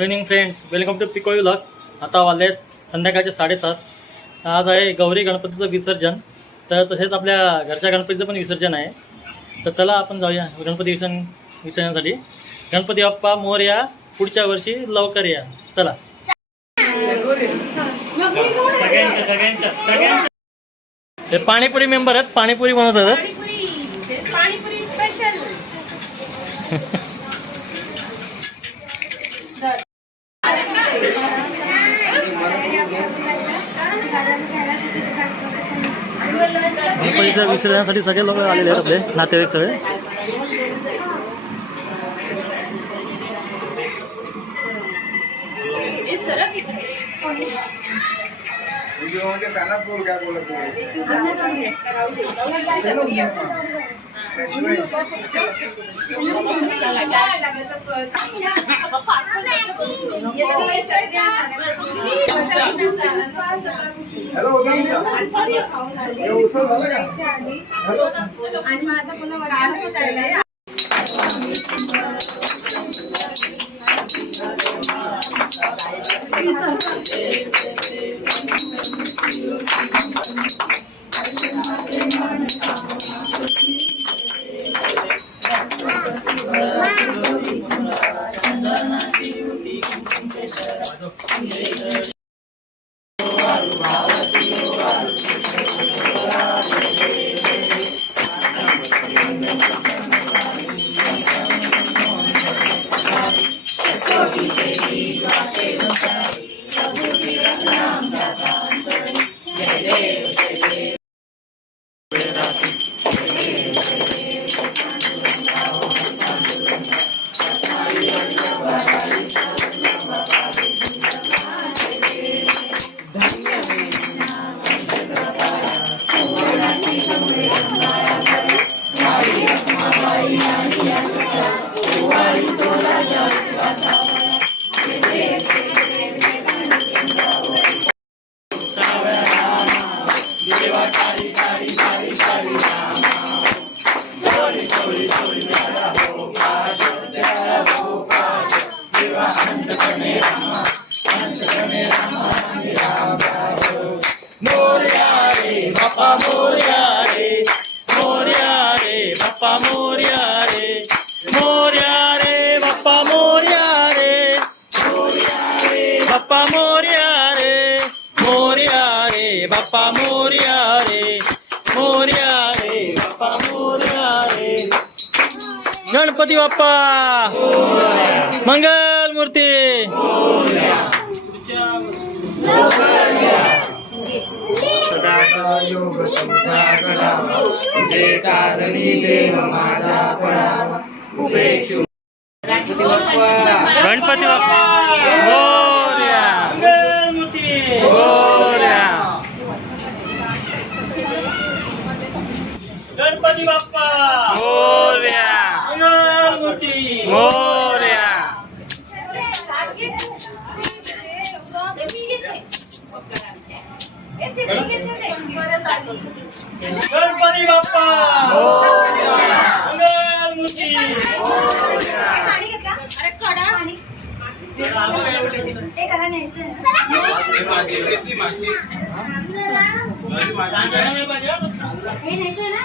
Good evening friends welcome to Piko vlogs आता आहेत संध्याकाळचे साडेसात. आज आहे गौरी गणपतीचं विसर्जन. तर तसेच आपल्या घरच्या गणपतीचं पण विसर्जन आहे. तर चला आपण जाऊया गणपती विसर्जन विसर्जनासाठी. गणपती बाप्पा मोरया पुढच्या वर्षी लवकर या. चला. सगळ्यांच्या सगळ्यांच्या सगळ्यांच्या. हे पाणीपुरी मेंबर आहेत. पाणीपुरी बनवतात पाणीपुरी पाणीपुरी स्पेशल गणपतीच्या विसर्जनासाठी सगळे लोक आलेले आहेत आपले नातेवाईक सगळे. म्हणजे काय बोलत हॅलो झालं का? आणि आता पुन्हा बाप्पा मोर्या रे मोर्या रे बाप्पा मोर्या रे. गणपती बाप्पा. मंगल मूर्ती. गणपती बाप्पा. मोरया. मंगल मूर्ती मोरया गणपती बाप्पा मोरया मूर्ती मोरया गणपती बाप्पा मंगल मूर्ती अरे कडा एकाला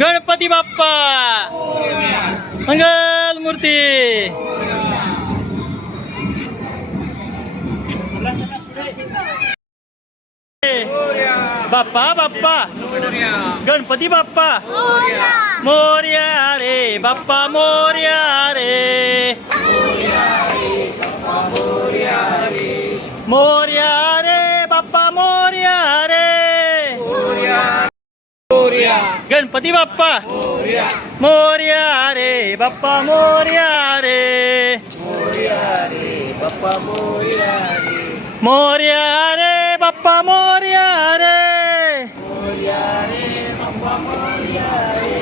गणपती बाप्पा! मंगल मूर्ती! बाप्पा बाप्पा! गणपती बाप्पा! मोर्या रे बाप्पा मोर्या रे! मोर्या गणपती बाप्पा. मोर्या रे बाप्पा मोर्या रे. बाप्पा मोरया रे मोर्या रे बाप्पा मोर्या रे. मोरया रे बाप्पा मोरया रे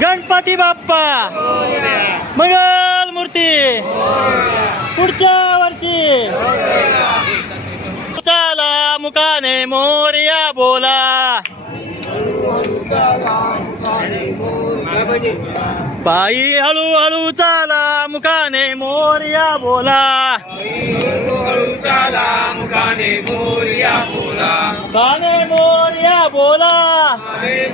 गणपती बाप्पा. मंगल मूर्ती. पुढच्या वर्षी. चला मुकाने मोर पायी हळूहळू चाला मुकाने मोर्या बोला. चाला मुखाने मोरया बोला. काने मोर्या बोला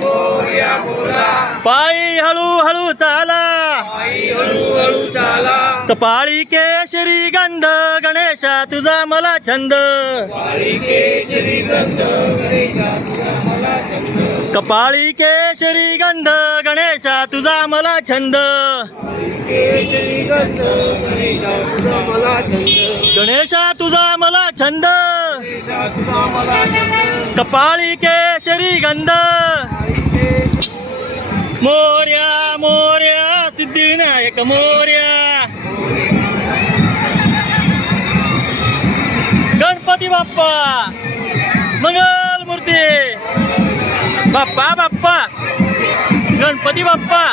मोरया बोला. पायी हळूहळू चाला आई कपाळी केशरी गंध गणेशा तुझा मला छंद. कपाळी केशरी गंध गणेशा तुझा मला छंद. गणेशा तुझा मला छंद. कपाळी केशरी गंध. मोर्या मोर्या सिद्धिविनायक मोर्या गणपती बाप्पा मंगल मूर्ती बाप्पा बाप्पा गणपती बाप्पा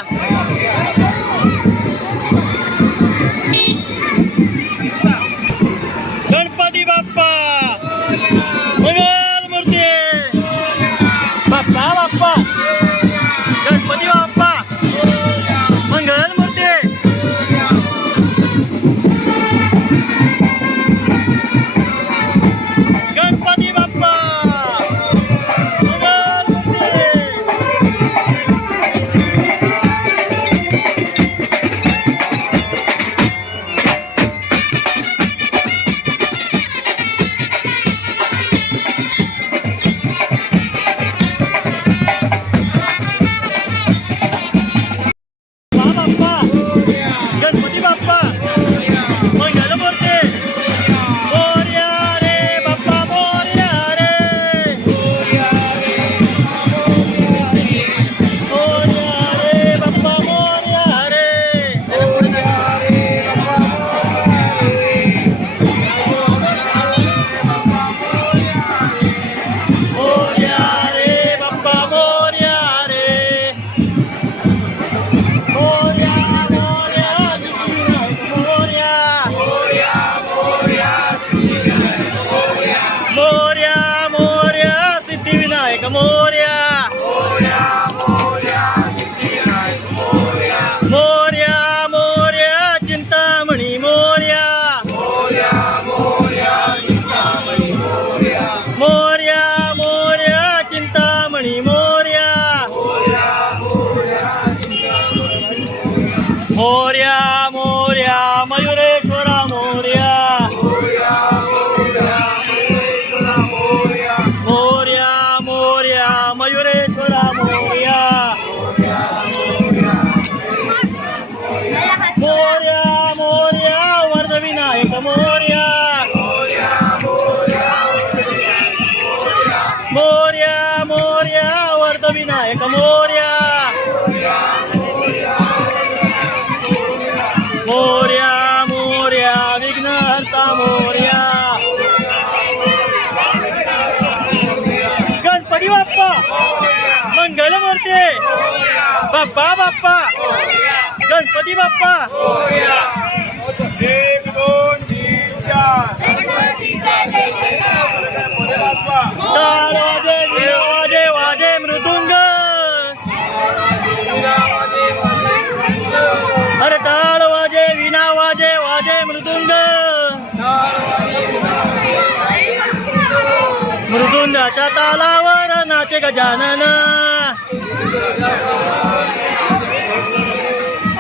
गजानन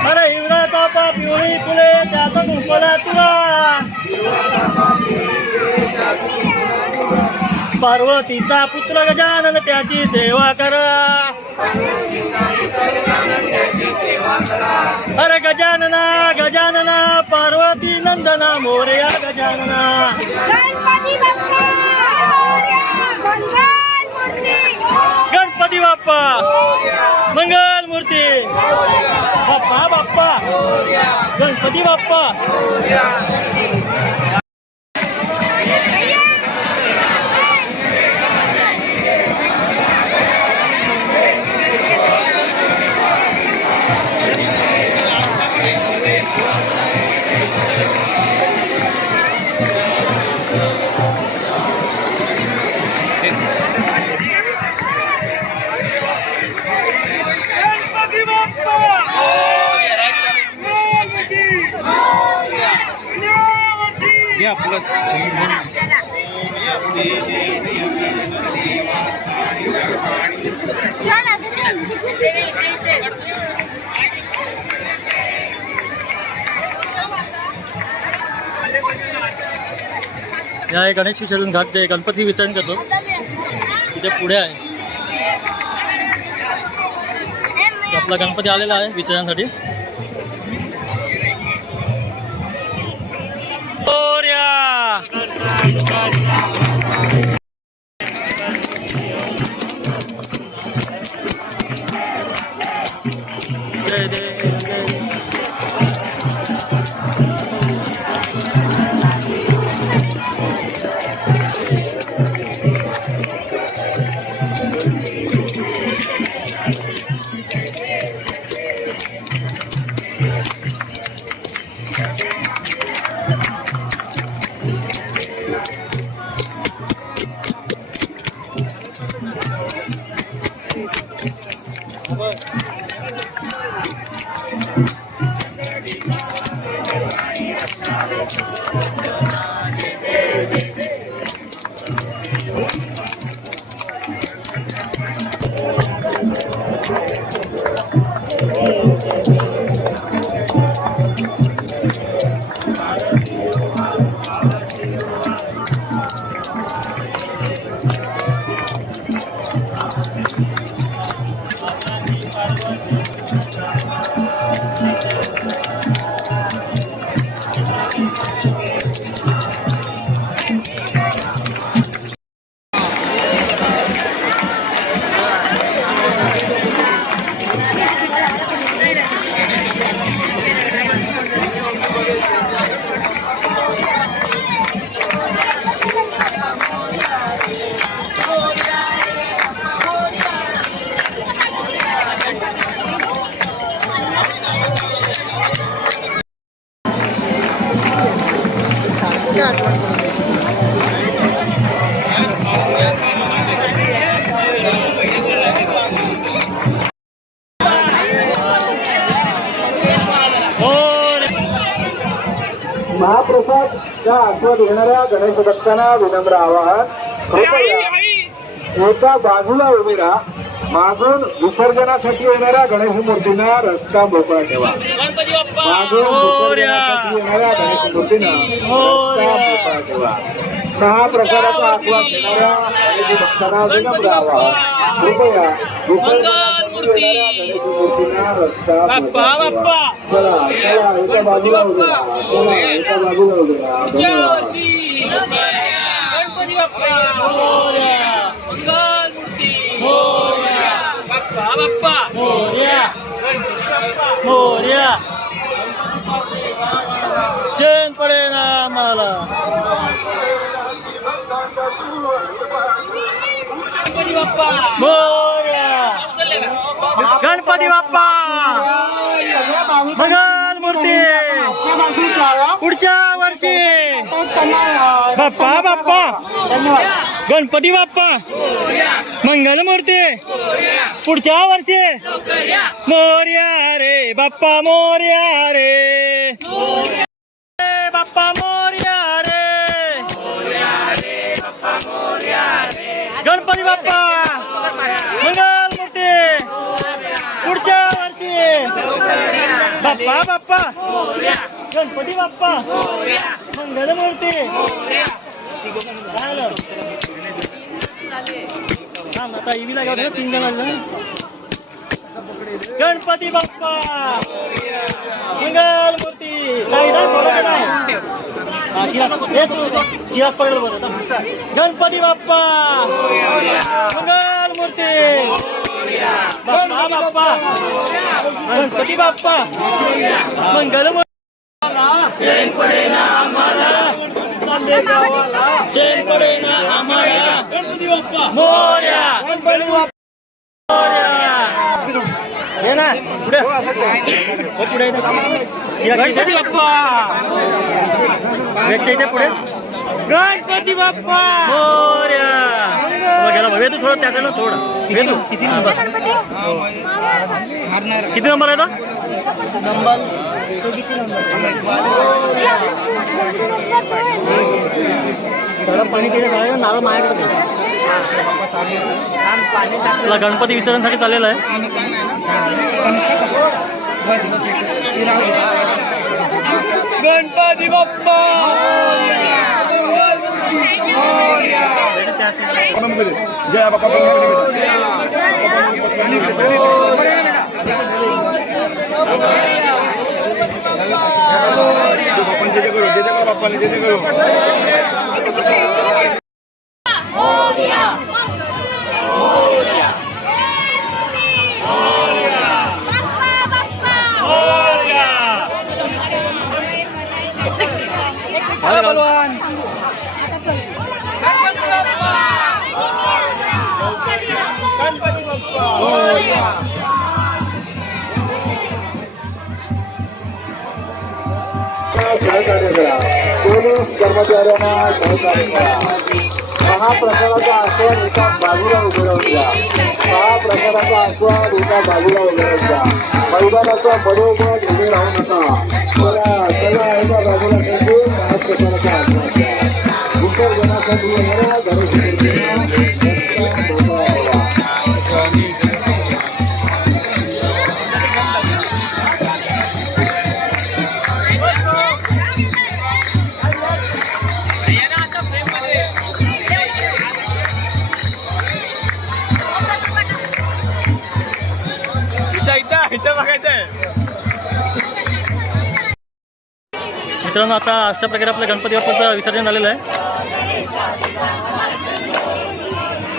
अरे हिवरा तापा पिवळी फुले त्यात उपला तुला। पार्वतीचा पुत्र गजानन त्याची सेवा करा। अरे गजानना गजानना पार्वती नंदना मोर्या गजानना। गणपती बाप्पा या आहे गणेश विसर्जन घाट ते गणपती विसर्जन करतो. तिथे पुढे आहे. आपला गणपती आलेला आहे विसर्जनासाठी. महाप्रसादचा आस्वाद घेणाऱ्या गणेश भक्तांना विनम्र आवाहन. कृपया एका बाजूला उभी राहा. मागून विसर्जनासाठी येणाऱ्या गणेश मूर्तींना रस्ता मोकळा ठेवा. मागून विसर्जनासाठी येणाऱ्या गणेश मूर्तींना रस्ता मोकळा ठेवा. महाप्रसादाचा आस्वाद घेणाऱ्या गणेश भक्तांना विनम्र आवाहन. कृपया विसर्जनासाठी धन्यवाद. मोरया! मोरया! चैन पडे ना मला मोरया! गणपती बाप्पा! मंगल मूर्ती! पुढच्या वर्षी! बाप्पा बाप्पा! गणपती बाप्पा! मंगल मूर्ती! पुढच्या वर्षी! मोर्या रे बाप्पा मोर्या रे! बाप्पा मोर्या रे! गणपती बाप्पा! मंगल बाप्पा. बाप्पा गणपती बाप्पा. मंगल मूर्ती झालं? थांब, आता इवी लागावं ना तीन जणांना गणपती बाप्पा. मंगल मूर्ती नाही ना सोडायचं नाही चिराग तू चिराग पडेल बरं. गणपती बाप्पा. मंगल मूर्ती बाप्पा. गणपती बाप्पा मंगल मूर्ती चैन पडे ना आम्हाला चैन पडे ना आम्हाला मोर्या हे ना पुढे पुढे गणपती बाप्पा पुढे गणपती बाप्पा बघ तू थोडं त्याचं ना थोडं. तू किती बस. किती नंबर आहे पाणी नारळ माझ्याकडे. आपला गणपती विसर्जनसाठी चाललेला आहे. गणपती बाप्पा! बाप्पा सहकार्य करा पोलीस कर्मचाऱ्यांना सहकार्य करा महाप्रसादाचा आस्वाद एका बाजूला उभे राहून द्या महाप्रसादाचा आस्वाद एका बाजूला उभे राहून द्या मैदानाच्या बरोबर उभे राहू नका चला चला एका बाजूला महाप्रसादाचा आस्वाद द्या विसर्जनासाठी येणाऱ्या मित्रांनो आता अशा प्रकारे आपल्या गणपती बाप्पाचं विसर्जन झालेलं आहे.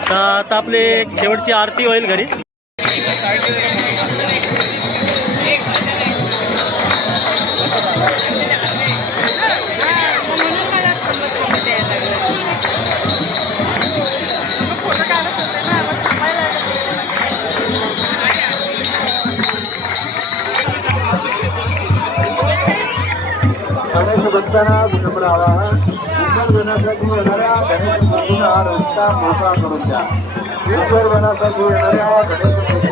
तर आता आपली शेवटची आरती होईल घरी. भक्तांना विनम्र आवाहन. विसर्जनासाठी येणाऱ्या गणेश मूर्तींना हा रस्ता मोकळा करून द्या. ईश्वर विसर्जनासाठी येणाऱ्या गणेश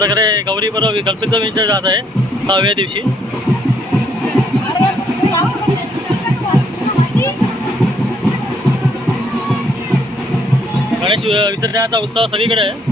प्रकारे गौरी बरोबर विकल्पित विचार जात आहे सहाव्या दिवशी. गणेश विसर्जनाचा उत्सव सगळीकडे आहे.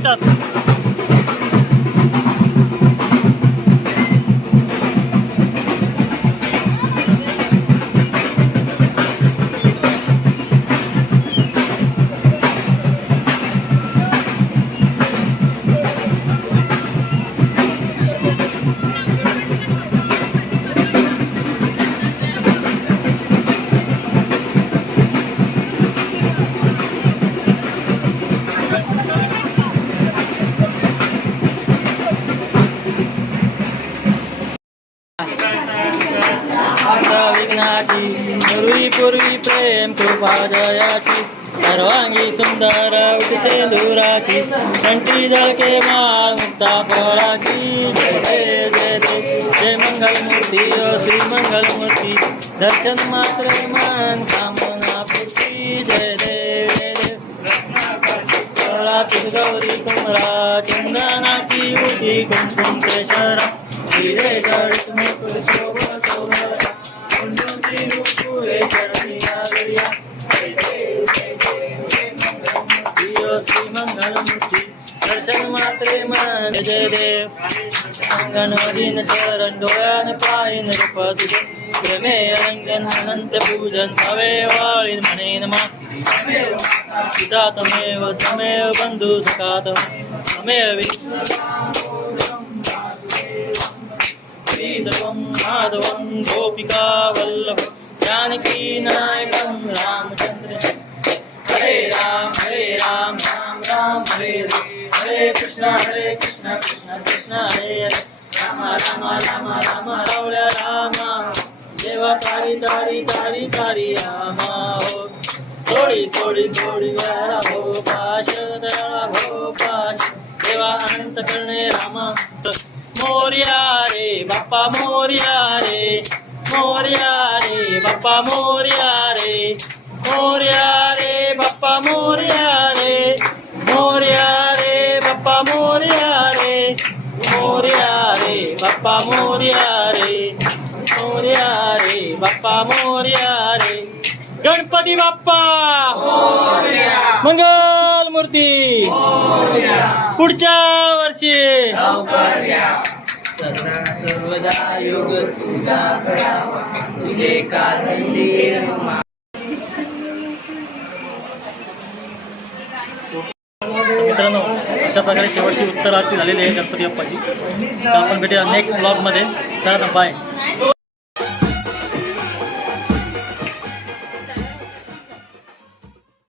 येतात लग्नाची पूर्वी पूर्वी प्रेम कृपा जयाची सर्वांगी सुंदर उठसे सेंदुराची कंठी जळके माळ मुक्ता फळाची जय जय जय मंगल मूर्ती ओ श्री मंगल मूर्ती दर्शन मात्र मन कामना पूर्ती. जय देव जय देव गौरी कुमरा चंदनाची उठी कुंकुम केशरा हिरे गड मुकुल शोभा शोभा कुंडुची नुपुरे चरणी आगरिया जय देव जय देव जय मंगलमूर्ती ओ श्री मंगलमूर्ती दर्शन मात्रे मन जय देव अंगण मधीन चरण डोळ्यान माधवं गोपिका वल्लभ जानकी नायकं रामचन्द्र हरे राम हरे राम राम राम हरे हरे। हरे कृष्ण हरे कृष्ण कृष्ण कृष्ण हरे हरे। राम राम राम राम रावळ्या राम। देवा तारी तारी तारी तारी रामा हो। सोडी सोडी सोडी वेळा भो हो, पाश दयाळा भो हो, पाश। देवा अनंत करणे रामा। मोर्या रे बाप्पा मोर्या रे. मोर्या रे बाप्पा मोर्या रे. मोर्या रे बाप्पा मोर्या रे. मोर्या रे बाप्पा मोर्या रे. मोर्या रे बाप्पा मोर्या रे. मोर्या रे बाप्पा मोर्या रे. गणपती बाप्पा! मंगल मूर्ती पुढच्या वर्षी! सदा सर्वदा योग तुझा करावा तुझे कारण मित्रांनो अशा प्रकारे शेवटची उत्तर आरती झालेली आहे गणपती बाप्पाची. आपण भेटूया नेक्स्ट ब्लॉगमध्ये चला बाय